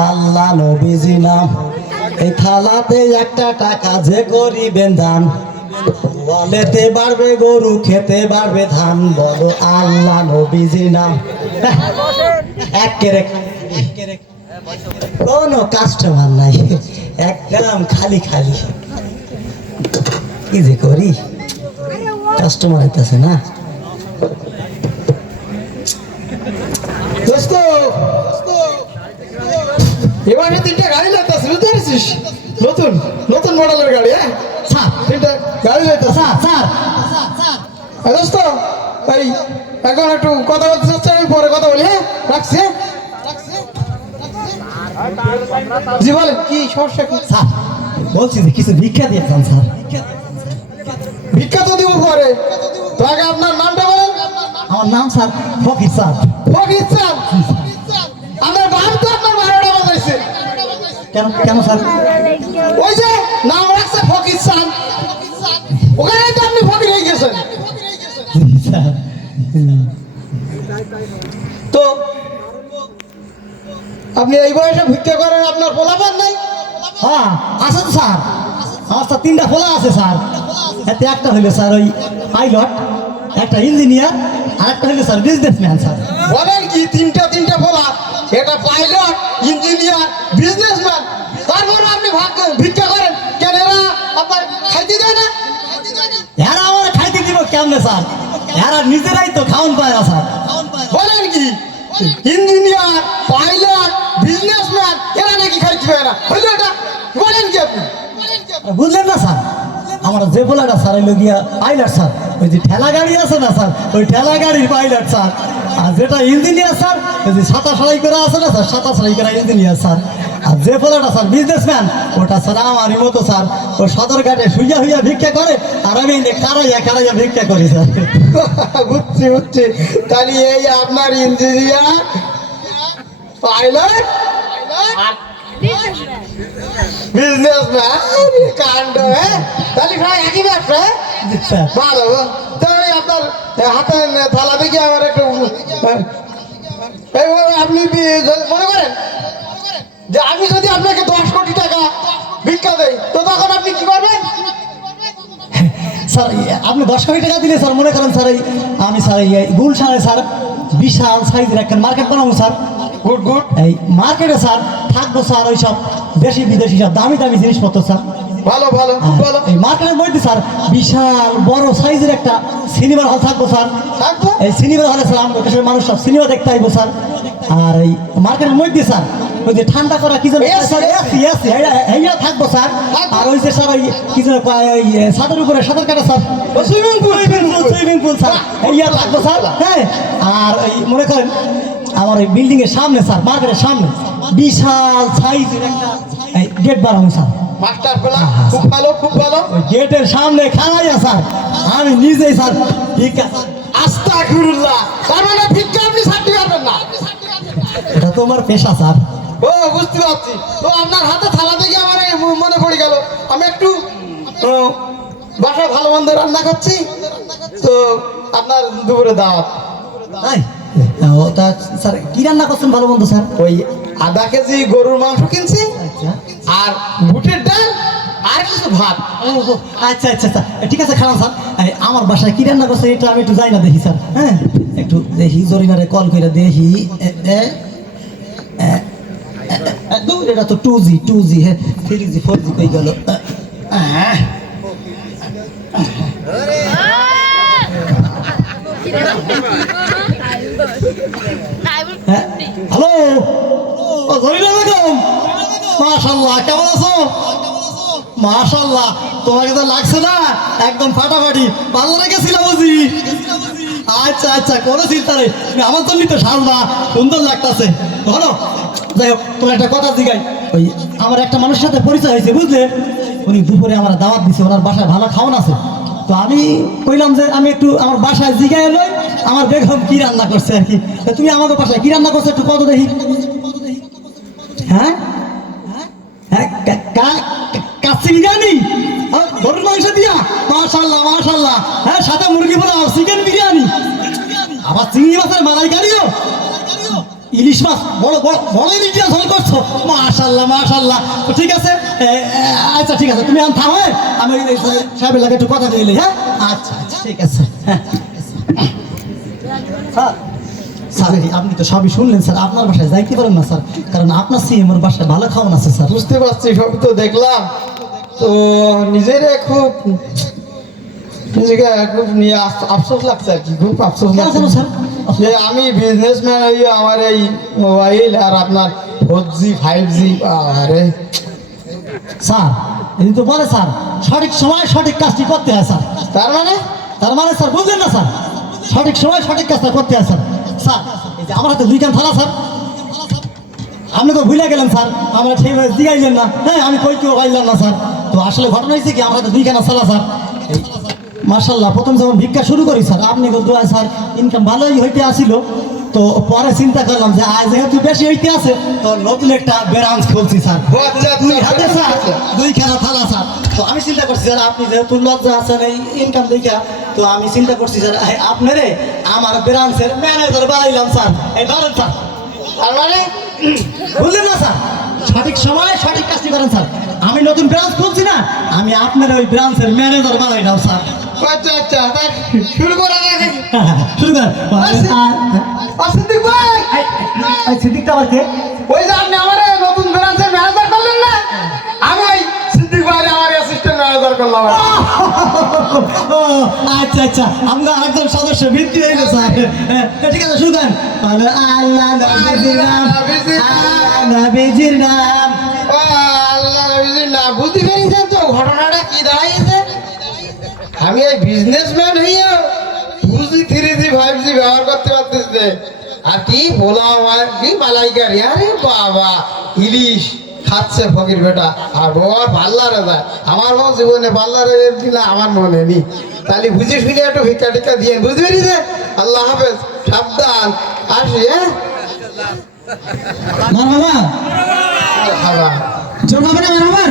আল্লাহ নবীজি নাম এই থালাতে একটা টাকা যে করিবেন দান বলেতে পারবে গরু খেতে পারবে ধান বলো আল্লাহ নবীজি নাম কোনো কাস্টমার নাই একদম খালি খালি কি যে করি কাস্টমার হইতেছে না দোস্ত এবার তিনটা গাড়ি লাগতেছে বুঝতে পারছিস নতুন নতুন মডেলের গাড়ি হ্যাঁ স্যার তিনটা গাড়ি লাগতেছে স্যার স্যার দোস্ত এই এখন একটু কথা বলতে চাচ্ছি আমি পরে কথা বলি হ্যাঁ রাখছি হ্যাঁ? জি বলেন কি সমস্যা কি স্যার বলছি যে কিছু ভিক্ষা দিয়ে যান স্যার ভিক্ষা তো দিব পরে তো আগে আপনার নামটা বলেন আমার নাম স্যার ফকির স্যার ফকির স্যার আমার নাম তো আপনার 12টা বাজাইছে কেন কেন স্যার ওই যে নাম রাখছে ফকির স্যার ওখানে তো আপনি ফকির হয়ে গেছেন স্যার তো আপনি এই বয়সে ভিক্ষা করেন আপনার পোলাপান নাই হ্যাঁ আছে তো স্যার আমার স্যার তিনটা খোলা আছে স্যার এতে একটা হইলো স্যার ওই পাইলট একটা ইঞ্জিনিয়ার আর একটা হইলো স্যার বিজনেসম্যান স্যার বলেন কি তিনটা পোলা এটা পাইলট ইঞ্জিনিয়ার বিজনেসম্যান তারপর আপনি ভিক্ষা করেন কেন এরা আপনার খাইতে দেয় না এরা আমার খাইতে দিব কেমনে স্যার এরা নিজেরাই তো খাওয়ান পায় না স্যার বলেন কি ইঞ্জিনিয়ার পাইলট বিজনেসম্যান এরা নাকি খাইতে পায় না হইলো এটা বলেন কি আপনি বুঝলেন না স্যার আমার যে বলাটা স্যার হইলো গিয়া পাইলট স্যার ওই যে ঠেলা গাড়ি আছে না স্যার ওই ঠেলা গাড়ির পাইলট স্যার আর যেটা ইঞ্জিনিয়ার স্যার ওই যে সাঁতার সারাই করা আছে না স্যার সাঁতার সারাই করা ইঞ্জিনিয়ার স্যার আর যে বলাটা স্যার বিজনেসম্যান ওটা স্যার আমারই মতো স্যার ও সদর ঘাটে শুইয়া হইয়া ভিক্ষা করে আর আমি কারাইয়া ভিক্ষা করি স্যার বুঝছি তাহলে এই আপনার ইঞ্জিনিয়ার পাইলট বিজনেসম্যান কাণ্ড হ্যাঁ তাহলে প্রায় একই ব্যবসা স্যার ভালো তাহলে আপনার হাতে থালা দেখে আমার একটু আপনি মনে করেন যে আমি যদি আপনাকে 10 কোটি টাকা ভিক্ষা দেই তো তখন আপনি কি করবেন স্যার আপনি 10 কোটি টাকা দিলে স্যার মনে করেন স্যার আমি স্যার গুলশানে স্যার বিশাল সাইজের একটা মার্কেট বানাবো স্যার গুড গুড এই মার্কেটে স্যার থাকবো স্যার ওই সব দেশি বিদেশি সব দামি দামি জিনিসপত্র স্যার ভালো ভালো খুব ভালো এই মার্কেটের মধ্যে স্যার বিশাল বড় সাইজের একটা সিনেমার হল থাকবো স্যার থাকবো এই সিনেমার হলে স্যার আমাদের দেশের মানুষ সব সিনেমা দেখতে আইবো স্যার আর এই মার্কেটের মধ্যে স্যার ওই যে ঠান্ডা করা কি যেন স্যার এইয়া থাকবো স্যার আর ওই যে স্যার ওই কি যেন ওই ছাদের উপরে সাঁতার কাটা স্যার সুইমিং পুল স্যার এইয়া থাকবো স্যার হ্যাঁ আর ওই মনে করেন আমার ওই বিল্ডিং এর সামনে স্যার মার্কেটের সামনে বিশাল সাইজের একটা গেট বানাবো স্যার মাস্টার পেলা খুব ভালো খুব ভালো ওই গেটের সামনে খাড়াইয়া স্যার আমি নিজেই স্যার ভিক্ষা আস্তাগফিরুল্লাহ তার মানে ভিক্ষা আপনি ছাড়তে পারবেন না এটা তো আমার পেশা স্যার ও বুঝতে পারছি তো আপনার হাতে থালা দেখে আমার এই মনে পড়ে গেল আমি একটু বাসায় ভালো মন্দ রান্না করছি তো আপনার দুপুরে দাওয়াত তাই ওটা স্যার কি রান্না করছেন ভালো মন্দ স্যার ওই আধা কেজি গরুর মাংস কিনছি আচ্ছা আর বুটের ডাল আর কিছু ভাত ও আচ্ছা আচ্ছা আচ্ছা ঠিক আছে খারাপ স্যার আমার বাসায় কি রান্না করছে এটা আমি একটু যাই না দেখি স্যার হ্যাঁ একটু দেখি জরিনারে কল করে দেখি এটা তো 2G হ্যাঁ 3G 4G কই গেল হ্যালো ও জরিনা বেগম মাশাআল্লাহ কেমন আছো মাশাআল্লাহ তোমাকে তো লাগছে না একদম ফাটাফাটি ভালো লেগেছিল বুঝি আচ্ছা আচ্ছা কোনো চিন্তা নেই তুমি আমার জন্যই তো সাজবা সুন্দর লাগতেছে ধরো যাই হোক তোমার একটা কথা জিগাই ওই আমার একটা মানুষের সাথে পরিচয় হয়েছে বুঝলে উনি দুপুরে আমার দাওয়াত দিছে ওনার বাসায় ভালো খাওয়ান আছে তো আমি কইলাম যে আমি একটু আমার বাসায় জিগাই লই আমার বেগম কি রান্না করছে আর কি তুমি আমাকে বাসায় কি রান্না করছো একটু কত দেখি হ্যাঁ হ্যাঁ কাচ্চি বিরিয়ানি গরুর মাংস দিয়া মাশাআল্লাহ মাশাআল্লাহ হ্যাঁ সাথে মুরগি পোলাও চিকেন বিরিয়ানি আবার চিংড়ি মাছের মালাইকারিও ইলিশ মাছ বড় বড় বড় ইলিশ দিয়ে ঝোল করছো, মাশাল্লাহ মাশাল্লাহ। তো ঠিক আছে, আচ্ছা ঠিক আছে, তুমি এখন থামো, আমি ওই সাহেবের লাগে একটু কথা দিলে। হ্যাঁ আচ্ছা আচ্ছা ঠিক আছে। হ্যাঁ স্যার, স্যার আপনি তো সবই শুনলেন স্যার, আপনার বাসায় যাইতে পারেন না স্যার, কারণ আপনার সিএমওর বাসায় ভালো খাওয়ান আছে স্যার। বুঝতে পারছি, সব তো দেখলাম, তো নিজের খুব নিজেকে খুব নিয়ে আফসোস লাগছে আর কি, খুব আফসোস কেন লাগছে কেন স্যার? যে আমি বিজনেসম্যান হয়ে আমার এই মোবাইল আর আপনার 4G 5G আরে স্যার এই তো বলে স্যার, সঠিক সময় সঠিক কাজটি করতে হয় স্যার। তার মানে তার মানে স্যার বুঝলেন না স্যার, সঠিক সময় সঠিক কাজটা করতে হয় স্যার। স্যার এই যে আমার হাতে 2 থালা স্যার, আপনি তো ভুলে গেলেন স্যার, আমরা ঠিকভাবে জিগাইলেন না। হ্যাঁ আমি কই কেউ পাইলাম না স্যার। তো আসলে ঘটনা হয়েছে কি, আমার হাতে 2 থালা স্যার। মার্শাল্লাহ, প্রথম যখন ভিক্ষা শুরু করি স্যার, আপনি দোয়া স্যার ইনকাম ভালোই হইতে আসিল। তো পরে চিন্তা করলাম যে আজ যেহেতু বেশি হইতে আছে, তো নতুন একটা ব্রাঞ্চ খুলছি স্যার। ও আচ্ছা, 2 হাতে স্যার 2 থালা স্যার। তো আমি চিন্তা করছি স্যার, আপনি যেহেতু লজ্জা আছেন এই ইনকাম দেখা, তো আমি চিন্তা করছি স্যার আপনারে আমার ব্রাঞ্চের ম্যানেজার বানাইলাম স্যার। এই ধরেন স্যার। তার মানে বুঝলেন না স্যার, সঠিক সময়ে সঠিক কাজটি করেন স্যার। আমি নতুন ব্রাঞ্চ খুলছি না, আমি আপনার ওই ব্রাঞ্চের ম্যানেজার বানাইলাম স্যার। আচ্ছা আচ্ছা, তাই শুরু করা যাক। শুরু করেন। সিদ্দিক ভাই, সিদ্দিকটা আমার কে? ওই যে আপনি আমার নতুন ব্রাঞ্চের ম্যানেজার করলেন না, আমি ওই সিদ্দিক ভাই আমার অ্যাসিস্ট্যান্ট ম্যানেজার করলাম। ও আচ্ছা আচ্ছা, আমরা একজন সদস্য বৃদ্ধি হইলো স্যার। ঠিক আছে শুরু করেন। আল্লাহ নবীজির নাম, আল্লাহ নবীজির নাম। ও আল্লাহ নবীজির নাম। বুঝতে পেরেছেন তো ঘটনাটা কি দাঁড়িয়েছে? আমি এই বিজনেসম্যান হইয়া 2G 3G 5G ব্যবহার করতে পারতেছে, আর কি বললাম আর কি মালাইকারি, আরে বাবা ইলিশ খাচ্ছে ফকির বেটা, আর বর পার্লারে যায়। আমার বউ জীবনে পার্লারে দিলে আমার মনে নেই, তাহলে বুঝে শুনে একটু ভিক্ষা টিক্ষা দিয়ে বুঝতে পেরেছে। আল্লাহ হাফেজ, সাবধান, আসি। হ্যাঁ মারহাবা, খাবা জোর হবে না মারহাবা।